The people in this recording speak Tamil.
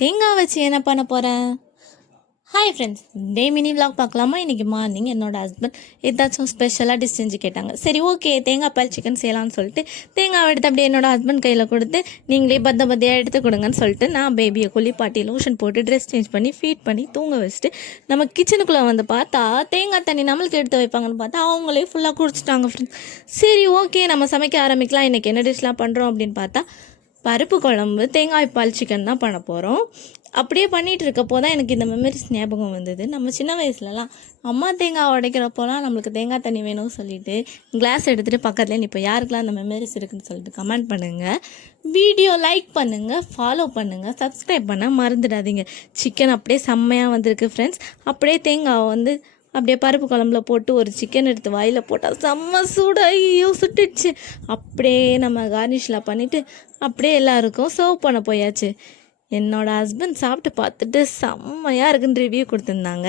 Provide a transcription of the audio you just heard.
தேங்காய் வச்சு என்ன பண்ண போகிறேன்? ஹாய் ஃப்ரெண்ட்ஸ், டே மினி விலாக் பார்க்கலாமா? இன்றைக்கி மார்னிங் என்னோடய ஹஸ்பண்ட் ஏதாச்சும் ஸ்பெஷலாக டிஷ் செஞ்சு கேட்டாங்க. சரி, ஓகே, தேங்காய் பால் சிக்கன் செய்யலாம்னு சொல்லிட்டு தேங்காய் எடுத்து அப்படியே என்னோடய ஹஸ்பண்ட் கையில் கொடுத்து, நீங்களே பத்தியாக எடுத்து கொடுங்கன்னு சொல்லிட்டு நான் பேபியை குளிப்பாட்டி லோஷன் போட்டு ட்ரெஸ் சேஞ்ச் பண்ணி ஃபீட் பண்ணி தூங்க வச்சுட்டு நம்ம கிச்சனுக்குள்ளே வந்து பார்த்தா தேங்காய் தண்ணி நம்மளுக்கு எடுத்து வைப்பாங்கன்னு பார்த்தா அவங்களே ஃபுல்லாக குடிச்சிட்டாங்க ஃப்ரெண்ட்ஸ். சரி, ஓகே, நம்ம சமைக்க ஆரம்பிக்கலாம். இன்றைக்கி என்ன டிஷ்லாம் பண்ணுறோம் அப்படின்னு பார்த்தா பருப்பு குழம்பு தேங்காய் பால் சிக்கன் தான் பண்ண போகிறோம். அப்படியே பண்ணிகிட்டு இருக்கப்போ தான் எனக்கு இந்த மெமரிஸ் ஞாபகம் வந்தது. நம்ம சின்ன வயசுலலாம் அம்மா தேங்காய் உடைக்கிறப்போலாம் நம்மளுக்கு தேங்காய் தண்ணி வேணும்னு சொல்லிட்டு கிளாஸ் எடுத்துகிட்டு பக்கத்துலேயே இப்போ யாருக்கெல்லாம் அந்த மெமரிஸ் இருக்குதுன்னு சொல்லிட்டு கமெண்ட் பண்ணுங்கள். வீடியோ லைக் பண்ணுங்கள், ஃபாலோ பண்ணுங்கள், சப்ஸ்கிரைப் பண்ண மறந்துடாதீங்க. சிக்கன் அப்படியே செம்மையாக வந்திருக்கு ஃப்ரெண்ட்ஸ். அப்படியே தேங்காவை வந்து அப்படியே பருப்பு குழம்புல போட்டு ஒரு சிக்கன் எடுத்து வாயில் போட்டால் செம்ம சூடாக ஐயோ சுட்டுடுச்சு. அப்படியே நம்ம கார்னிஷ்லாம் பண்ணிவிட்டு அப்படியே எல்லாருக்கும் சர்வ் பண்ண போயாச்சு. என்னோடய ஹஸ்பண்ட் சாப்பிட்டு பார்த்துட்டு செம்மையாக இருக்குன்னு ரிவ்யூ கொடுத்துருந்தாங்க.